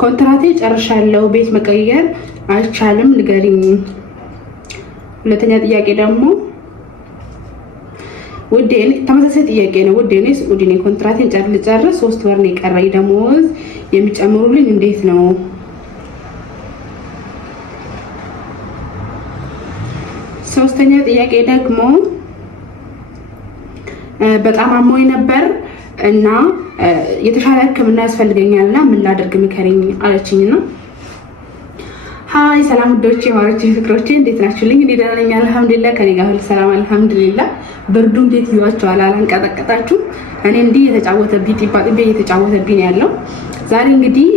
ኮንትራቴ ጨርሻለሁ፣ ቤት መቀየር አይቻልም ንገሪኝ። ሁለተኛ ጥያቄ ደግሞ ውዴ ተመሳሳይ ጥያቄ ነው። ውዴ ኮንትራቴን ልጨርስ 3 ወር ነው የቀረኝ፣ ደሞዝ የሚጨምሩልኝ እንዴት ነው? ሶስተኛ ጥያቄ ደግሞ በጣም አሞኝ ነበር እና የተሻለ ሕክምና ያስፈልገኛልና ምን ላድርግ ምከሪኝ አለችኝና ሃይ ሰላም ውዶቼ ማሮቼ ፍቅሮቼ እንዴት ናችሁልኝ? እኔ ደህና ነኝ አልሐምዱሊላህ። ከኔ ጋር ሁሉ ሰላም አልሐምዱሊላህ። ብርዱ እንዴት ይዋችኋል? አላንቀጠቀጣችሁ? እኔ እንዲህ የተጫወተብኝ ጢባጢቤ እየተጫወተብኝ ያለው። ዛሬ እንግዲህ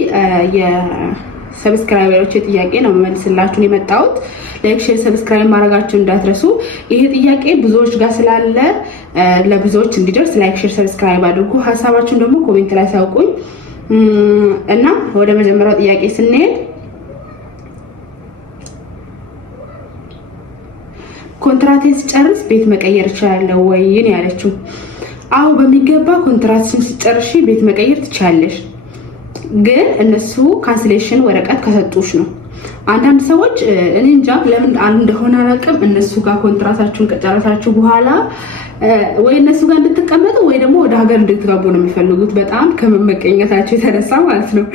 የሰብስክራይበሮች ጥያቄ ነው መልስላችሁ የመጣሁት። ላይክ ሼር ሰብስክራይብ ማድረጋችሁ እንዳትረሱ። ይሄ ጥያቄ ብዙዎች ጋር ስላለ ለብዙዎች እንዲደርስ ላይክ ሼር ሰብስክራይብ አድርጉ። ሀሳባችሁን ደግሞ ኮሜንት ላይ ሳውቁኝ እና ወደ መጀመሪያው ጥያቄ ስንሄድ ኮንትራቴን ስጨርስ ቤት መቀየር እችላለሁ ወይ ነው ያለችው። አዎ በሚገባ ኮንትራትሽን ስጨርሺ ቤት መቀየር ትችላለሽ፣ ግን እነሱ ካንስሌሽን ወረቀት ከሰጡሽ ነው። አንዳንድ ሰዎች እኔ እንጃ ለምን እንደሆነ አላውቅም፣ እነሱ ጋር ኮንትራታችሁን ከጨረሳችሁ በኋላ ወይ እነሱ ጋር እንድትቀመጡ ወይ ደግሞ ወደ ሀገር እንድትገቡ ነው የሚፈልጉት፣ በጣም ከመመቀኘታቸው የተነሳ ማለት ነው።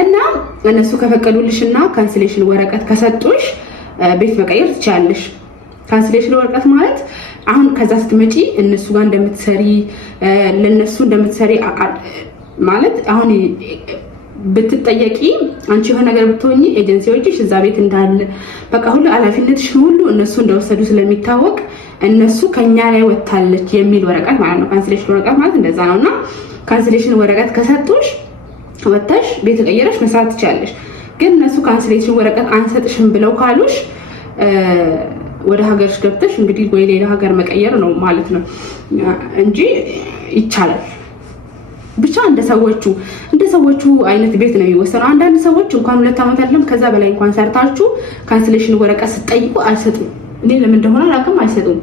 እና እነሱ ከፈቀዱልሽና ካንስሌሽን ወረቀት ከሰጡሽ ቤት መቀየር ትችላለሽ። ካንስሌሽን ወረቀት ማለት አሁን ከዛ ስትመጪ እነሱ ጋር እንደምትሰሪ ለነሱ እንደምትሰሪ ማለት አሁን ብትጠየቂ አንቺ የሆነ ነገር ብትሆኚ ኤጀንሲዎችሽ እዛ ቤት እንዳለ በቃ ሁሉ ኃላፊነትሽ ሁሉ እነሱ እንደወሰዱ ስለሚታወቅ እነሱ ከኛ ላይ ወጣለች የሚል ወረቀት ማለት ነው። ካንስሌሽን ወረቀት ማለት እንደዛ ነውና ካንስሌሽን ወረቀት ከሰጡሽ ወጣሽ ቤት ተቀየረሽ መስራት ትችላለሽ። ግን እነሱ ካንስሌሽን ወረቀት አንሰጥሽም ብለው ካሉሽ ወደ ሀገርሽ ገብተሽ እንግዲህ ወይ ሌላ ሀገር መቀየር ነው ማለት ነው እንጂ ይቻላል። ብቻ እንደ ሰዎቹ አይነት ቤት ነው የሚወሰነው። አንዳንድ ሰዎች እንኳን 2 ዓመት አይደለም ከዛ በላይ እንኳን ሰርታችሁ ካንስሌሽን ወረቀት ስትጠይቁ አይሰጡም። እኔ ለምን እንደሆነ አላውቅም፣ አይሰጡም።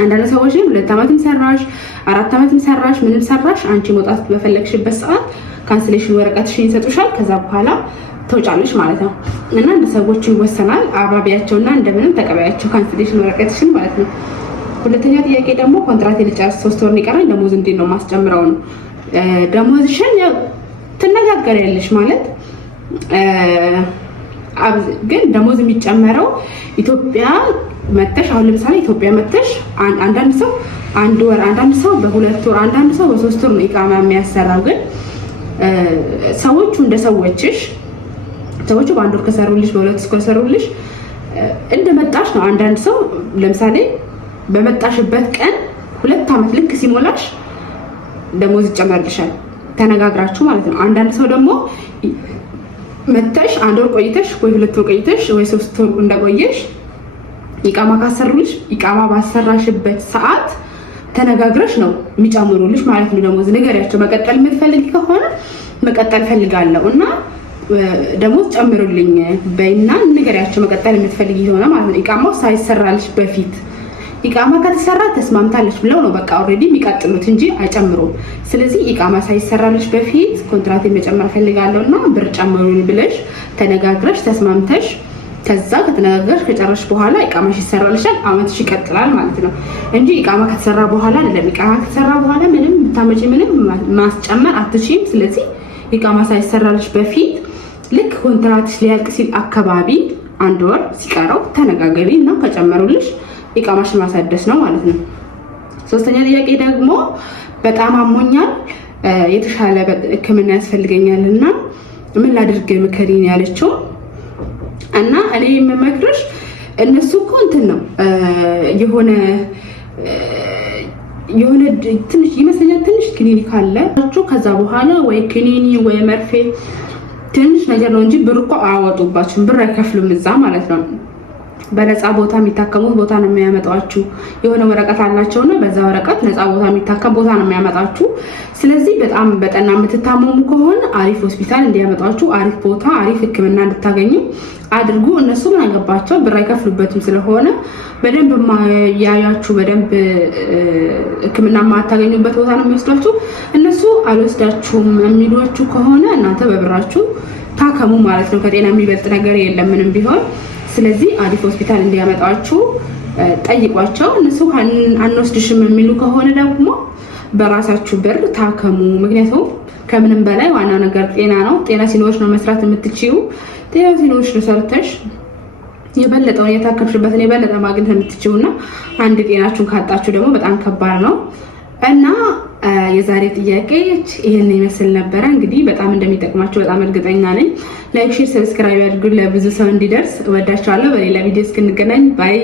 አንዳንድ ሰዎች 2 ዓመትም ሰራሽ 4 ዓመትም ሰራሽ ምንም ሰራሽ አንቺ መውጣት በፈለግሽበት ሰዓት ካንስሌሽን ወረቀትሽን ይሰጡሻል። ከዛ በኋላ ተውጫለሽ ማለት ነው። እና እንደ ሰዎቹ ይወሰናል። አባቢያቸውና እንደምንም ተቀበያቸው ካንስሌሽን ወረቀትሽን ማለት ነው። ሁለተኛ ጥያቄ ደግሞ ኮንትራቴ ልጨርስ 3 ወር ይቀራል፣ ደሞዝ እንዴት ነው ማስጨምረው ነው። ደሞዝሽን ያው ትነጋገሪያለሽ ማለት ግን ደሞዝ የሚጨመረው ኢትዮጵያ መተሽ አሁን ለምሳሌ ኢትዮጵያ መተሽ አንዳንድ ሰው 1 ወር፣ አንዳንድ ሰው በ2 ወር፣ አንዳንድ ሰው በ3 ወር ነው ኢቃማ የሚያሰራው። ግን ሰዎቹ እንደ ሰዎቹ በ1 ወር ከሰሩልሽ በ2 ወር ከሰሩልሽ እንደመጣሽ ነው። አንዳንድ ሰው ለምሳሌ በመጣሽበት ቀን 2 ዓመት ልክ ሲሞላሽ ደሞዝ ይጨመርልሻል ተነጋግራችሁ ማለት ነው። አንዳንድ ሰው ደግሞ መተሽ 1 ወር ቆይተሽ ወይ 2 ወር ቆይተሽ ወይ 3 ወር እንደቆየሽ ኢቃማ ካሰሩልሽ ኢቃማ ባሰራሽበት ሰዓት ተነጋግረሽ ነው የሚጨምሩልሽ ማለት ነው። ደሞዝ ንገሪያቸው። መቀጠል የምትፈልጊ ከሆነ መቀጠል ፈልጋለሁ እና ደሞዝ ጨምሩልኝ በይና ንገሪያቸው። መቀጠል የምትፈልጊ ሆነ ማለት ነው። ኢቃማው ሳይሰራልሽ በፊት ኢቃማ ከተሰራ ተስማምታለች ብለው ነው በቃ ኦሬዲ የሚቀጥሉት እንጂ አይጨምሩም። ስለዚህ ኢቃማ ሳይሰራልሽ በፊት ኮንትራት መጨመር ፈልጋለሁና ብር ጨምሩልኝ ብለሽ ተነጋግረሽ ተስማምተሽ ከዛ ከተነጋገርሽ ከጨረሽ በኋላ ኢቃማሽ ይሰራልሻል፣ አመትሽ ይቀጥላል ማለት ነው እንጂ ኢቃማ ከተሰራ በኋላ አይደለም። ኢቃማ ከተሰራ በኋላ ምንም ብታመጪ ምንም ማስጨመር አትችይም። ስለዚህ ኢቃማ ሳይሰራልሽ በፊት ልክ ኮንትራትሽ ሊያልቅ ሲል አካባቢ 1 ወር ሲቀረው ተነጋገሪ እና ከጨመሩልሽ ኢቃማሽን ማሳደስ ነው ማለት ነው። ሶስተኛ ጥያቄ ደግሞ በጣም አሞኛል፣ የተሻለ ሕክምና ያስፈልገኛል እና ምን ላድርግ ምከሪኝ ያለችው እና እኔ የምመክርሽ እነሱ እኮ እንትን ነው የሆነ ትንሽ ይመስለኛል ትንሽ ክሊኒክ አለ። ከዛ በኋላ ወይ ክሊኒ ወይ መርፌ ትንሽ ነገር ነው እንጂ ብር እኮ አያወጡባችሁም፣ ብር አይከፍሉም እዛ ማለት ነው። በነፃ ቦታ የሚታከሙት ቦታ ነው የሚያመጣችሁ። የሆነ ወረቀት አላቸውና በዛ ወረቀት ነፃ ቦታ የሚታከም ቦታ ነው የሚያመጣችሁ። ስለዚህ በጣም በጠና የምትታመሙ ከሆነ አሪፍ ሆስፒታል እንዲያመጣችሁ፣ አሪፍ ቦታ፣ አሪፍ ሕክምና እንድታገኙ አድርጉ። እነሱ ምን አገባቸው? ብር አይከፍሉበትም ስለሆነ በደንብ ያያችሁ፣ በደንብ ሕክምና የማታገኙበት ቦታ ነው የሚወስዷችሁ። እነሱ አልወስዳችሁም የሚሏችሁ ከሆነ እናንተ በብራችሁ ታከሙ ማለት ነው። ከጤና የሚበልጥ ነገር የለም ምንም ቢሆን። ስለዚህ አሪፍ ሆስፒታል እንዲያመጣችሁ ጠይቋቸው። እነሱ አንወስድሽም የሚሉ ከሆነ ደግሞ በራሳችሁ ብር ታከሙ። ምክንያቱም ከምንም በላይ ዋና ነገር ጤና ነው። ጤና ሲኖርሽ ነው መስራት የምትችይው። ጤና ሲኖርሽ ነው ሰርተሽ የበለጠውን የታከምሽበትን የበለጠ ማግኘት የምትችይውና አንድ ጤናችሁን ካጣችሁ ደግሞ በጣም ከባድ ነው እና የዛሬ ጥያቄ ይሄን ይመስል ነበረ። እንግዲህ በጣም እንደሚጠቅማችሁ በጣም እርግጠኛ ነኝ። ላይክ፣ ሼር፣ ሰብስክራይብ አድርጉ ለብዙ ሰው እንዲደርስ። እወዳችኋለሁ። በሌላ ቪዲዮ እስክንገናኝ ባይ